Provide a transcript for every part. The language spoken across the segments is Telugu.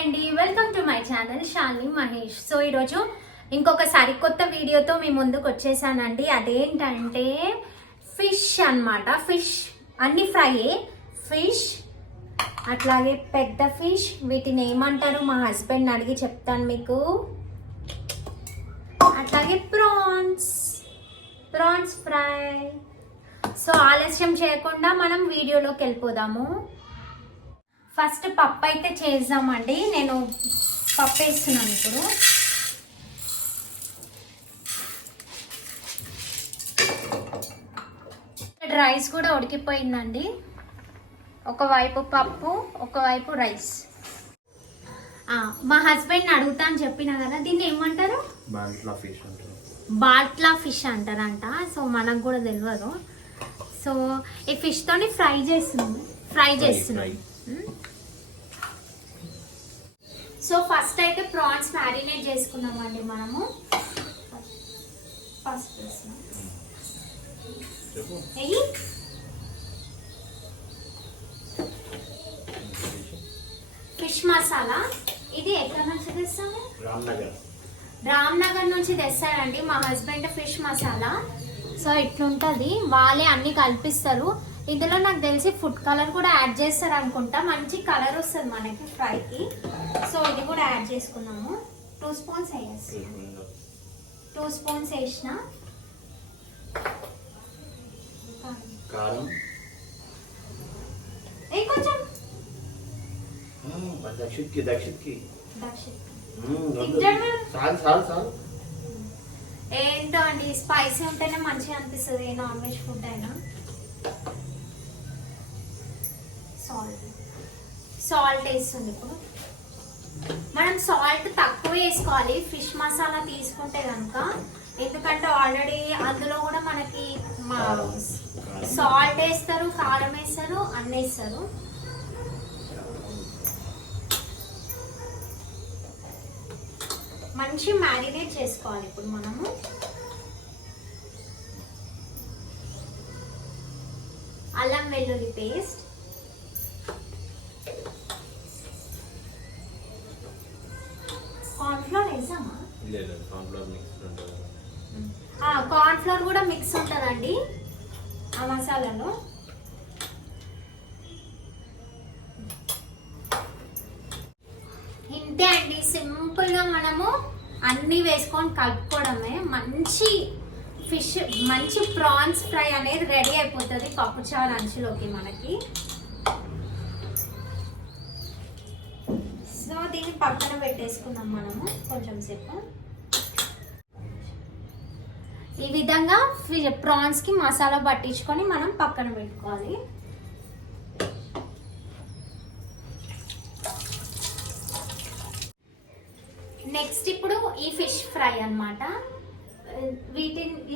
అండి, welcome to my channel Shalini Mahesh. So ఈరోజు ఇంకొక సరికొత్త వీడియోతో మీ ముందుకు వచ్చేసానండి. అదేంటంటే ఫిష్ అన్నమాట. ఫిష్ అన్ని ఫ్రై, ఫిష్ అట్లాగే పెద్ద ఫిష్, వీటిని ఏమంటారు మా హస్బెండ్ అడిగి చెప్తాను మీకు. అట్లాగే ప్రాన్స్ ఫ్రై. సో ఆలస్యం చేయకుండా మనం వీడియోలోకి వెళ్ళిపోదాము. ఫస్ట్ పప్పు అయితే చేద్దామండి. నేను పప్పు వేస్తున్నాను ఇప్పుడు. రైస్ కూడా ఉడికిపోయిందండి. ఒకవైపు పప్పు, ఒకవైపు రైస్. మా హస్బెండ్ అడుగుతాను చెప్పినా కదా, దీన్ని ఏమంటారు? బాట్లా ఫిష్ అంటారంట. సో మనకు కూడా తెలియదు. సో ఈ ఫిష్ తోని ఫ్రై చేస్తున్నాం. సో ఫస్ట్ అయితే ప్రాన్స్ మ్యారినేట్ చేసుకున్నామండి మనము. First fish masala. ఇది ఎక్కడ నుంచి తెస్తాము? రామ్నగర్ నుంచి తెస్తారండి మా హస్బెండ్ ఫిష్ మసాలా. సో ఇట్లుంటది, వాళ్ళే అన్ని కల్పిస్తారు. ఇందులో నాకు తెలిసి ఫుడ్ కలర్ కూడా యాడ్ చేస్తారు అనుకుంటా. మంచి కలర్ వస్తుంది మనకి ఫ్రైకి. సో ఇది కూడా యాడ్ చేసుకున్నాము. 2 స్పూన్స్ వేసి 2 స్పూన్స్ వేసిన కొంచెం ఏంటో అండి, స్పైసీ ఉంటేనే మంచిగా అనిపిస్తుంది నాన్ వెజ్ ఫుడ్ అయినా. సాల్ట్ వేస్తుంది. ఇప్పుడు మనం సాల్ట్ తక్కువ వేసుకోవాలి ఫిష్ మసాలా తీసుకుంటే కనుక. ఎందుకంటే ఆల్రెడీ అందులో కూడా మనకి సాల్ట్ వేస్తారు, కారం వేస్తారు, అన్నీ వేస్తారు. మంచి మ్యారినేట్ చేసుకోవాలి ఇప్పుడు మనము. అల్లం వెల్లుల్లి పేస్ట్, కార్న్ఫ్లోర్ వేసామా? కార్న్ఫ్లోర్ కూడా మిక్స్ ఉంటుందండి ఆ మసాలాలో. ఇంతే అండి, సింపుల్ గా మనము అన్ని వేసుకొని కలుపుకోవడమే. మంచి ఫిష్, మంచి ప్రాన్స్ ఫ్రై అనేది రెడీ అయిపోతుంది పప్పుచారు అంచులోకి మనకి. సో దీన్ని పక్కన పెట్టేసుకుందాం మనము కొంచెం సేపు. ఈ విధంగా ప్రాన్స్ కి మసాలా పట్టించుకొని మనం పక్కన పెట్టుకోవాలి. నెక్స్ట్ ఇప్పుడు ఈ ఫిష్ ఫ్రై అన్నమాట.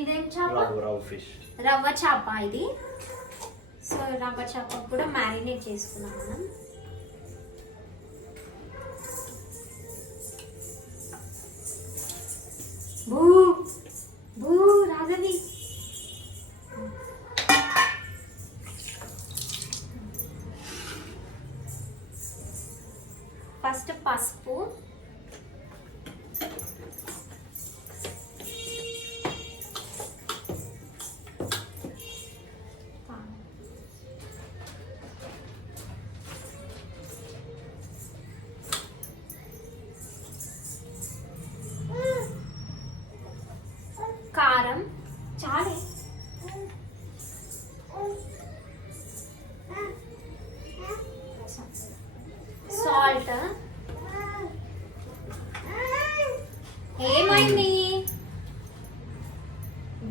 ఇదేం చేప? రవ్వ చేప ఇది. సో రవ్వ చేప కూడా మ్యారినేట్ చేసుకున్నాం మనం. రాగది. ఫస్ట్ పసుపు, కారం, చాలే, సాల్ట్. ఏమైంది?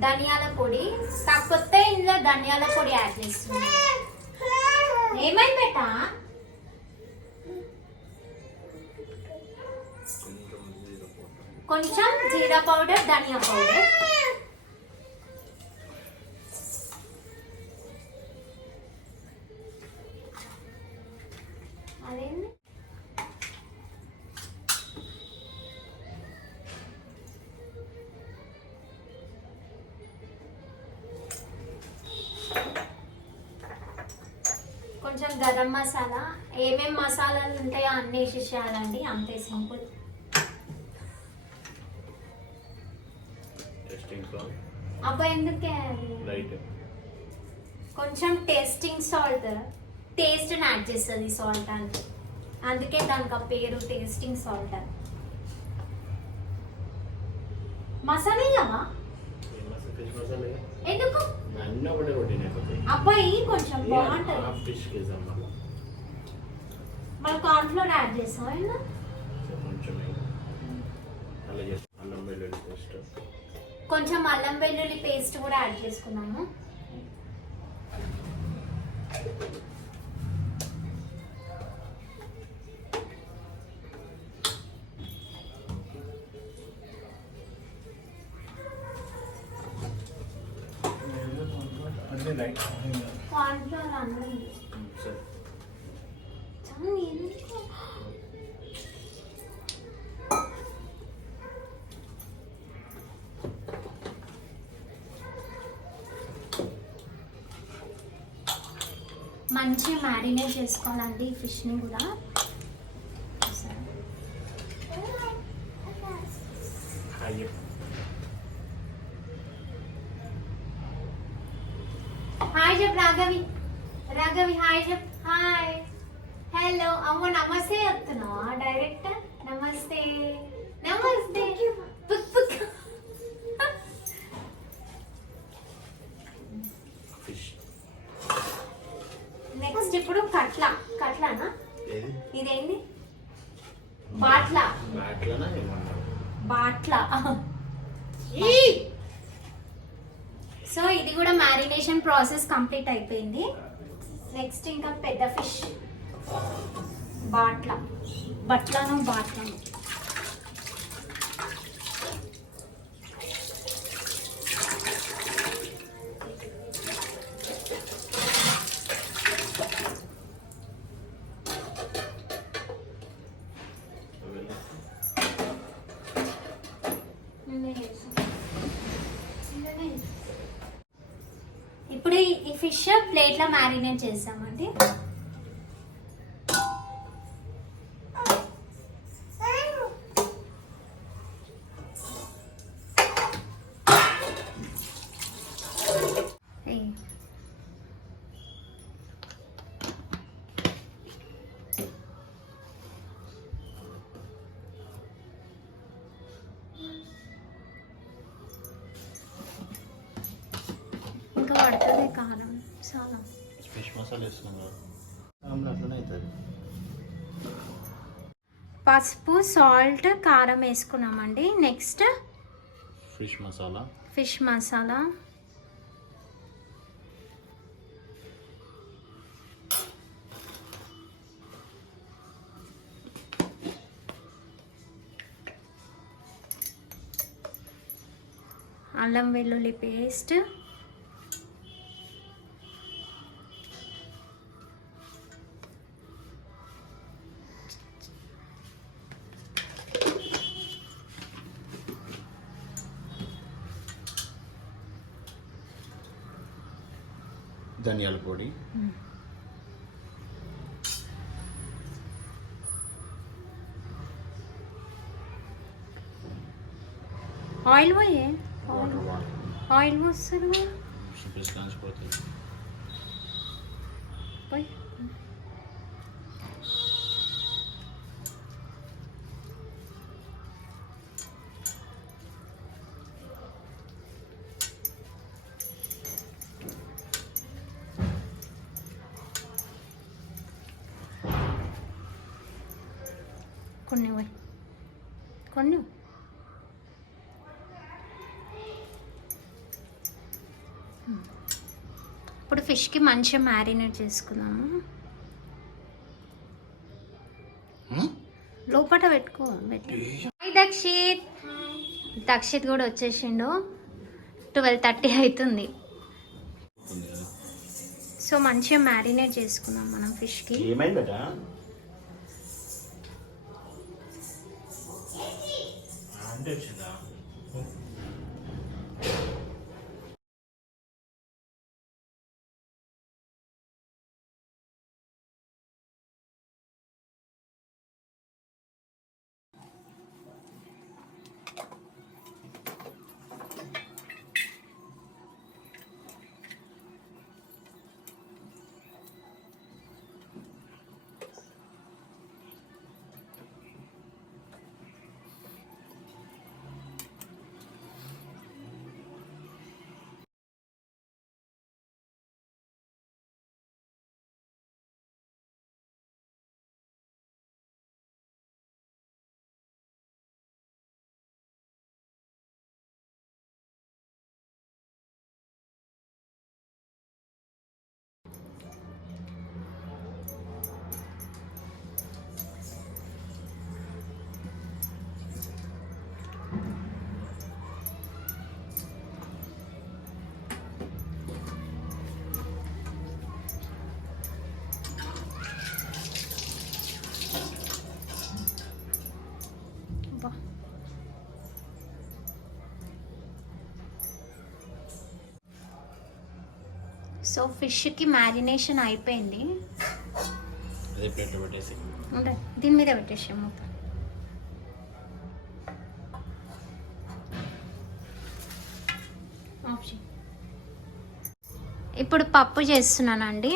ధనియాల పొడి. కాకపోతే ఇందులో ధనియాల పొడి యాడ్ చేస్తుంది. ఏమైంది బేటా? కొంచెం జీరా పౌడర్, ధనియా పౌడర్. అదేంటి? కొంచెం గరం మసాలా ఏమేం మసాలాలు ఉంటాయో అన్ని వేసేసేయాలండి, అంతే సింపుల్. అబ్బా ఎందుకే కొంచెం టేస్టింగ్ సాల్ట్, టేస్ట్ యాడ్ చేస్తుంది సాల్ట్ అంటే, అందుకే దానికి ఆ పేరు టేస్టింగ్ సాల్ట్ అని. మసాలా ఇయ్యవా? ఎందుకు అబ్బాయి కొంచెం బాగుంటుంది. మళ్ళీ కార్న్ఫ్లోర్ యాడ్ చేస్తావా? కొంచెం అల్లం వెల్లుల్లి పేస్ట్ కూడా యాడ్ చేసుకున్నాము. కార్న్ఫ్లోర్ అన్నం మంచిగా మ్యారినేట్ చేసుకోవాలండి ఈ ఫిష్ని కూడా. హాయ్ చెప్ రాఘవి, రాఘవి హాయ్ చెప్. హాయ్ హలో అమ్మో నమస్తే చెప్తున్నావా డైరెక్ట్? నమస్తే నమస్తే. నెక్స్ట్ ఇప్పుడు కట్లానా ఇదేంటి? బాట్లా. సో ఇది కూడా మ్యారినేషన్ ప్రాసెస్ కంప్లీట్ అయిపోయింది. నెక్స్ట్ ఇంకా పెద్ద ఫిష్ బట్లాను. ఇప్పుడు ఈ ఫిష్ ప్లేట్లో మ్యారినేట్ చేసామండి. ఇంకా పడుతుంది కారం చాలా. ఫిష్ మసాలా వేస్తున్నాం, పసుపు, సాల్ట్, కారం వేసుకున్నామండి. నెక్స్ట్ ఫిష్ మసాలా అల్లం వెల్లుల్లి పేస్ట్, ధనియాల పొడి, ఆయిల్ పోయే, ఆయిల్ పోస్తారు పోయి. కొన్ని ఇప్పుడు ఫిష్కి మంచిగా మ్యారినేట్ చేసుకుందాము. లోపల పెట్టుకో. దక్షిత్ కూడా వచ్చేసిండు. 12:30 అవుతుంది. సో మంచిగా మ్యారినేట్ చేసుకుందాం మనం ఫిష్కి. సో ఫిష్కి మ్యారినేషన్ అయిపోయింది. అదే ప్లేట్లో పెట్టేసి అంటే దీని మీద పెట్టేసాము. ఇప్పుడు పప్పు చేస్తున్నానండి.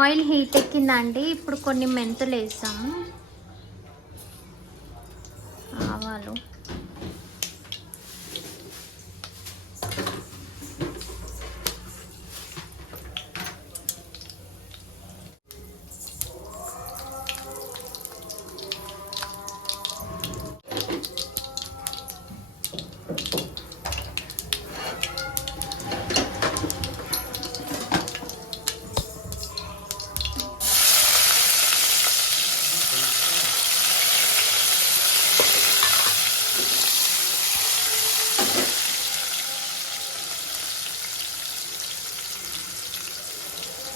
ఆయిల్ హీట్ ఎక్కిందండి. ఇప్పుడు కొన్ని మెంతులు వేసాము, ఆవాలు,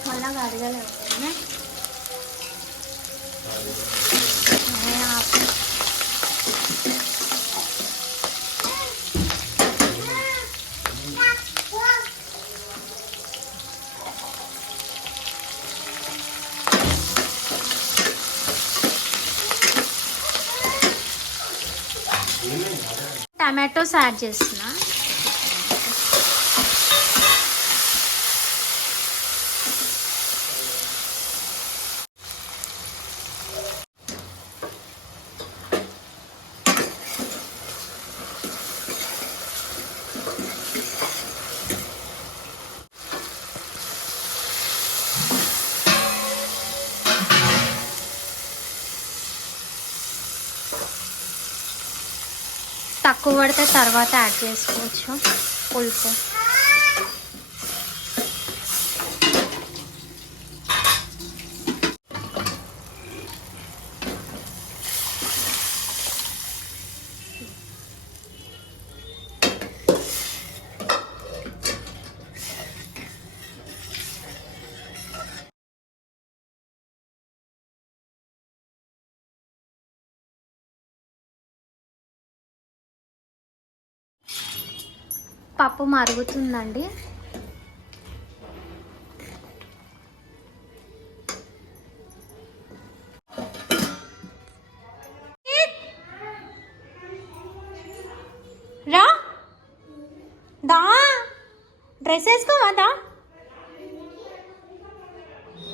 మళ్ళా కడగలేదు. టమాటోస్ యాడ్ చేస్తున్నా. తక్కువ పడితే తర్వాత యాడ్ చేసుకోవచ్చు పులుపు. పప్పు మరుగుతుందండి. రా దా డ్రెస్ వేసుకోవా,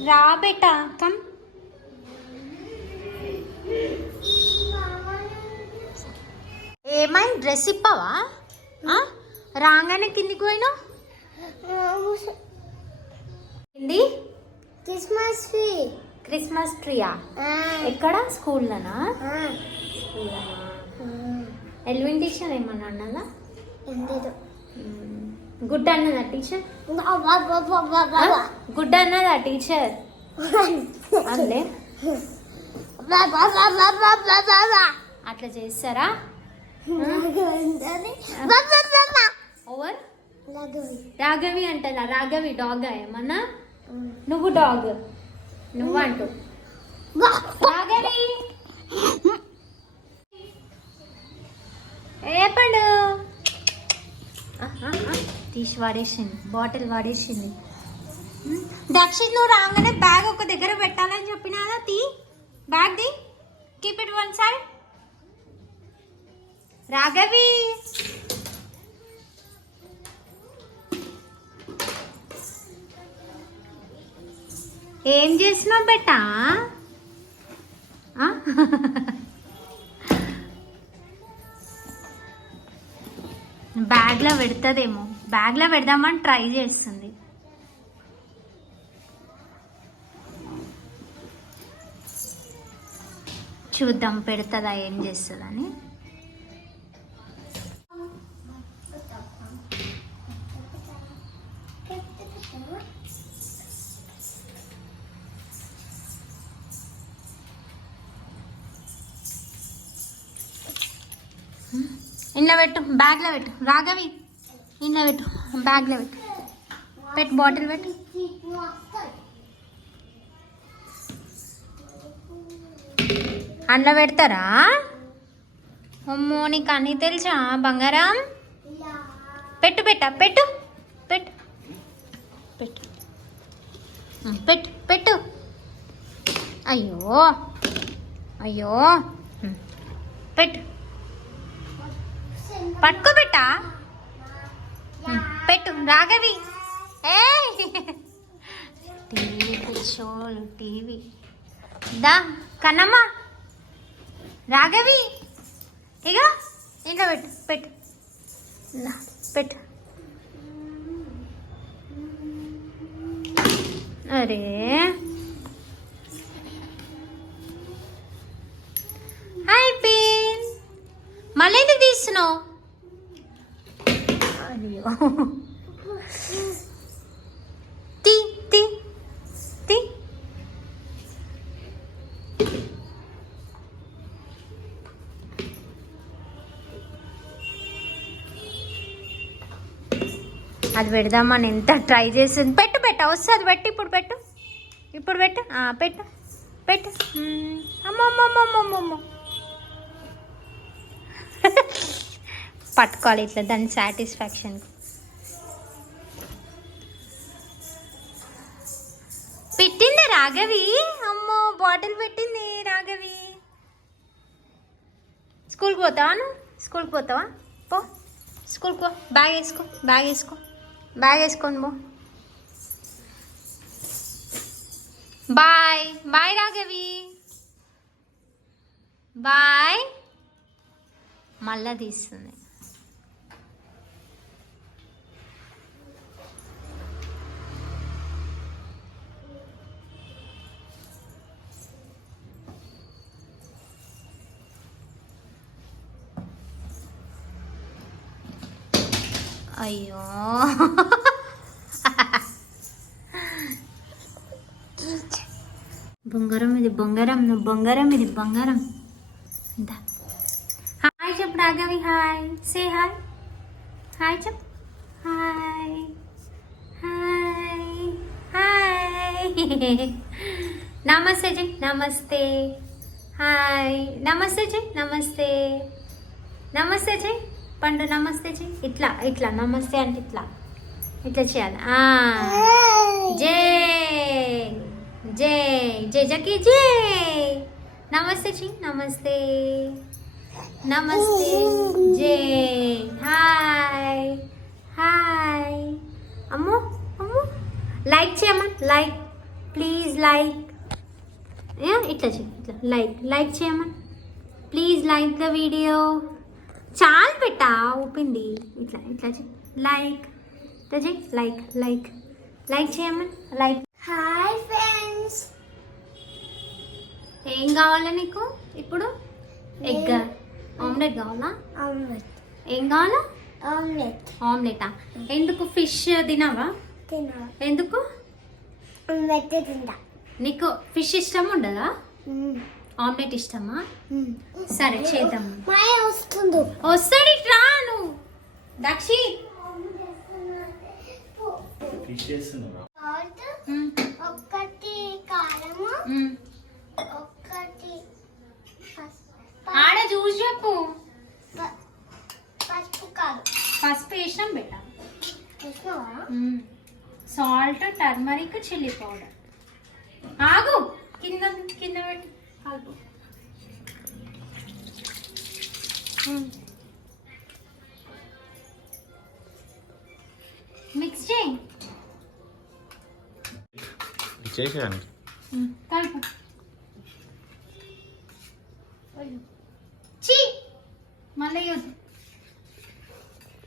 రా బేటా కమ్. ఏమైంది, డ్రెస్ ఇప్పావా? రాగానే కిందికి పోయినా ఏంది? క్రిస్మస్ ట్రీయా? ఎక్కడ? స్కూల్లోనా? ఎలిమెంటేషన్ ఏమన్నా అన్నదా? గుడ్ అన్నదా టీచర్? గుడ్ అన్నదా టీచర్? అందే అట్లా చేస్తారా? ఓవర్ రాఘవి అంటదా? రాఘవి డాగ్ ఏమన్నా? నువ్వు డాగ్ నువ్వు అంటూ రాఘవి ఏ పడు తీసి వాడేసింది, బాటిల్ వాడేసింది. దక్షిత్ నువ్వు రాగానే బ్యాగ్ ఒక దగ్గర పెట్టాలని చెప్పినా, తీ bag the, keep it one side. Raghavi ఏం చేసినావు బెట్టా? బ్యాగ్లో పెడుతుందేమో, బ్యాగ్లో పెడదామని ట్రై చేస్తుంది. చూద్దాం పెడుతుందా, ఏం చేస్తుందని. ఇంట్లో పెట్టు, బ్యాగ్లో పెట్టు రాఘవి, ఇంట్లో పెట్టు, బ్యాగ్లో పెట్టు, పెట్టు బాటిల్ పెట్టు. అండ్ల పెడతారా? అమ్మో నీకు అన్నీ తెలుసా బంగారం? పెట్టు పెట్ట పెట్టు పెట్టు పెట్టు పెట్టు పెట్టు. అయ్యో అయ్యో పెట్టు పట్టుకో పెట్టా పెట్టు. రాఘవి ఏ టీవీ కూర్చోలు టీవీ దా కన్నమ్మ రాఘవి ఇక ఇంట్లో పెట్టు పెట్టు దా, పెట్టు. అరే హాయ్ పిన్ మళ్ళీ ఎందుకు తీస్తున్నావు? అయ్యో తీ తీ తీ. అది పెడదామని ఎంత ట్రై చేసింది. పెట్టు పెట్ట వస్తుంది పెట్టు ఇప్పుడు పెట్టు ఇప్పుడు పెట్టు పెట్టు పెట్టు. అమ్మమ్మమ్మమ్మమ్మమ్మ పట్టుకోవాలి ఇట్లా దాని సాటిస్ఫాక్షన్. పెట్టింది రాఘవి. అమ్మో బాటిల్ పెట్టింది రాఘవి. స్కూల్కి పోతావా నువ్వు? స్కూల్కి పోతావా? పో స్కూల్కి పో. బ్యాగ్ వేసుకో బ్యాగ్ వేసుకో బ్యాగ్ వేసుకోండి పో. Bye bye Raghavi bye. మళ్ళా తీస్తుంది. అయ్యో బొంగారం ఇది బొంగారం నువ్వు బొంగారం ఇది బొంగారం. హాయ్ చెప్పు Raghavi. Hi say hi. Hi చెప్పు హాయ్ హాయ్ హాయ్. నమస్తే జై నమస్తే. హాయ్ నమస్తే జై నమస్తే. నమస్తే జై పండు నమస్తే జై. ఇట్లా ఇట్లా నమస్తే అంటే ఇట్లా ఇట్లా చేయాలి. జై జై జై జకి జై. నమస్తే జీ నమస్తే నమస్తే జై. Hi hi. అమ్మో అమ్మో లైక్ చేయమ్మా లైక్ ప్లీజ్ లైక్. ఇట్లా చేయి ఇట్లా లైక్ చేయమ్మా ప్లీజ్ లైక్ ద వీడియో. చాలు పెట్టా ఊపింది. ఇట్లా ఇట్లా చేయి లైక్ ఇట్లా చేయి లైక్ చేయమ్మా లైక్. Hi friends. ఏం కావాలా నీకు ఇప్పుడు? ఎగ్ ఆమ్లెట్ కావాలా? ఆమ్లెట్. ఏం కావాలా? ఆమ్లెట్. ఆమ్లెటా? ఎందుకు ఫిష్ తినవా? తిన్నా. ఎందుకు? ఆమ్లెట్ తింటా. నీకు ఫిష్ ఇష్టం ఉండదా? ఆమ్లెట్ ఇష్టమా? సరే చేద్దాం. మాయ వస్తుంది. వస్తాడు రాను దక్షి. ఫిష్ చేస్తున్నావా? ఒకటి కారము ఒకటి ఆడ చూసి చెప్పు. పసుపు కారం. పసుపు వేసినాం బెట్ట. చూసినావా? Salt turmeric chilli powder. ఆగు కింద కింద పెట్టి ఆగు. మిక్స్ చేయి. చేసేదాన్ని కలుపు. చీ మళ్ళీ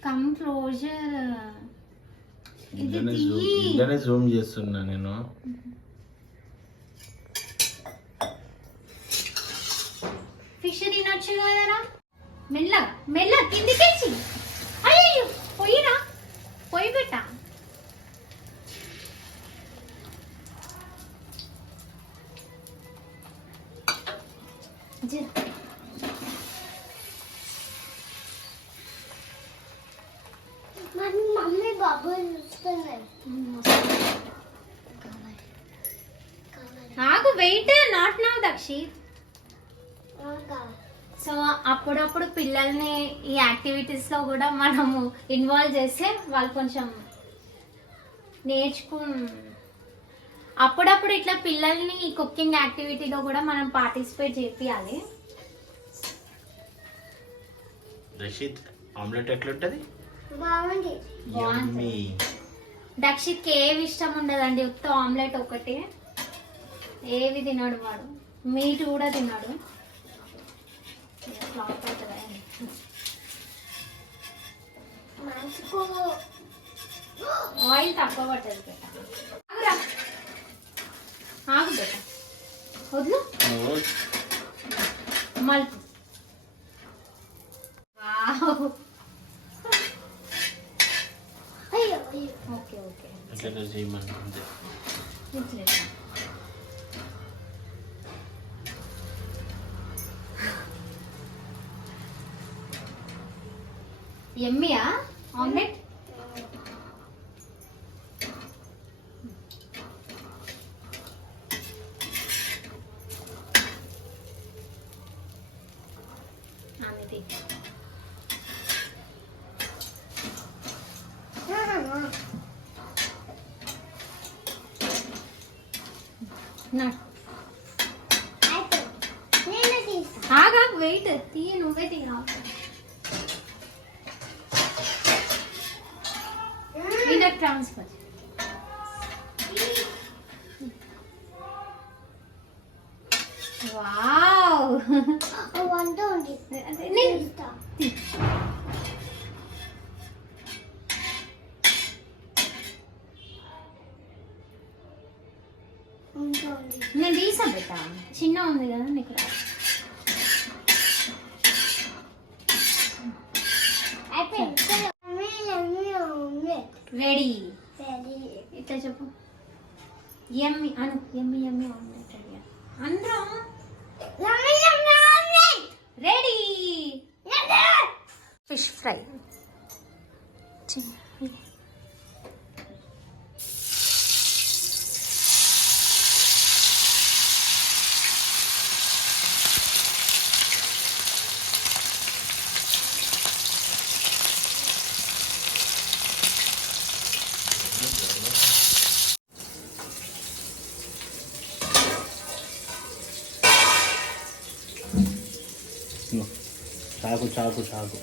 కమ్ క్లోజర్. ఇంట్లోనే జూమ్ చేస్తున్నా నేను. ఫిష్ తినొచ్చు కదరా. మెల్ల మెల్ల కిందికేసి. అయ్యో పొయ్యిరా పొయ్యి పెట్టా. మమ్మీ బాబు చూస్తున్నాయి. ఆగు wait not now Dakshit. So అప్పుడప్పుడు పిల్లల్ని ఈ యాక్టివిటీస్లో కూడా మనము ఇన్వాల్వ్ చేస్తే వాళ్ళు కొంచెం అప్పుడప్పుడు ఇట్లా పిల్లల్ని ఈ కుకింగ్ యాక్టివిటీలో కూడా మనం పార్టిసిపేట్ చేయాలి. రషీద్ ఆమ్లెట్ ఎట్లుంటది? బాగుంది. యమ్మీ. దక్షిత్కి ఏవి ఇష్టం ఉండదండి, ఉత్త ఆమ్లెట్ ఒకటి. ఏవి తిన్నాడు వాడు, మీట్ కూడా తిన్నాడు. ఫ్లాప్ అవుతుందా? మంచుకో ఆయిల్ తక్కువ పట్టదు బేట. ఆగురా, ఆగు బేట, వద్దు ఓ, మలుపు. వావ్. అయ్యో అయ్యో. ఓకే ఓకే, అట్లా చేయమని అంతే. ఇట్లేదు. ఎమ్మియా ఆమ్లెట్? అనేది నా నేను తీస్తా. ఆగా, వెయిట్ తీయ, నువ్వే తీయ. వీళ్ళకి ట్రాన్స్ఫర్. వావ్. వంట ఉంది. నేను తీస్తా. వంట ఉంది. నేను తీసా బెట్ట, చిన్న ఉంది కదా నీకు రా. అయిపోయింది. చలో. మమ్మీ ఉంది. రెడీ. రెడీ. ఇట్లా చెప్పు, ఎమ్మి అను, ఎమ్మి ఎమ్మి ఆమ్లెట్ రెడీ అందరం mummy omelette ready. Fish fry. చాకు చాకు చాకు.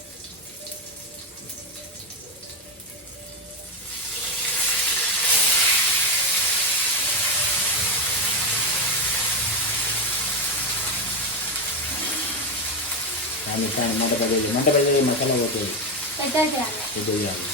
మంట పడేది, మంట పడేది, మసాలా పోతుంది. పెద్ద చేయాలి. ఇది చేయాలి.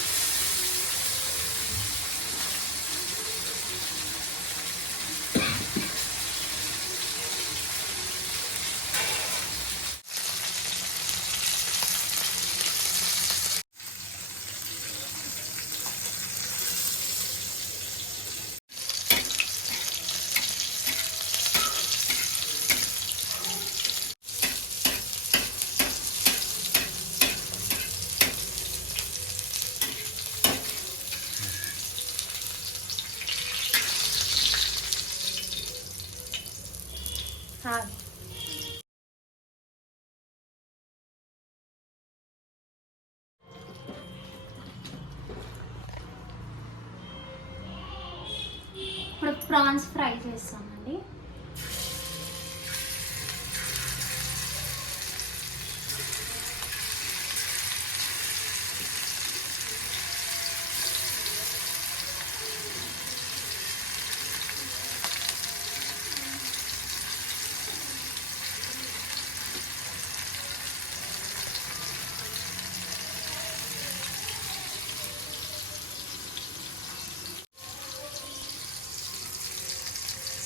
ఇప్పుడు ప్రాన్స్ ఫ్రై చేస్తామండి.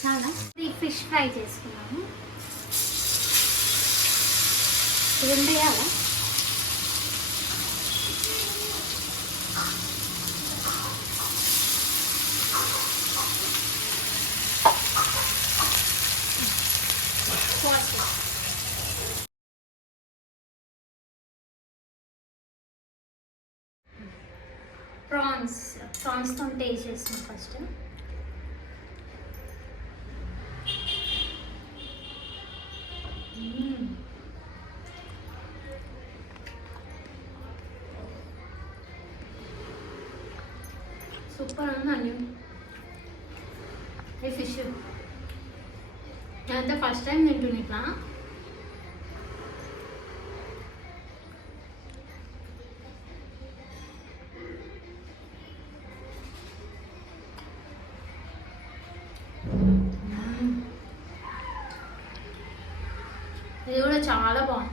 చాలా ఈ ఫిష్ ఫ్రై చేసుకున్నాము. ఏం వేయాలా? ప్రాన్స్తో టేస్ట్ చేస్తాం ఫస్ట్. సూపర్ ఉందండి ఈ ఫిష్. నేనంతా ఫస్ట్ టైం తింటున్నా ఇట్లా. ఇది కూడా చాలా బాగుంది.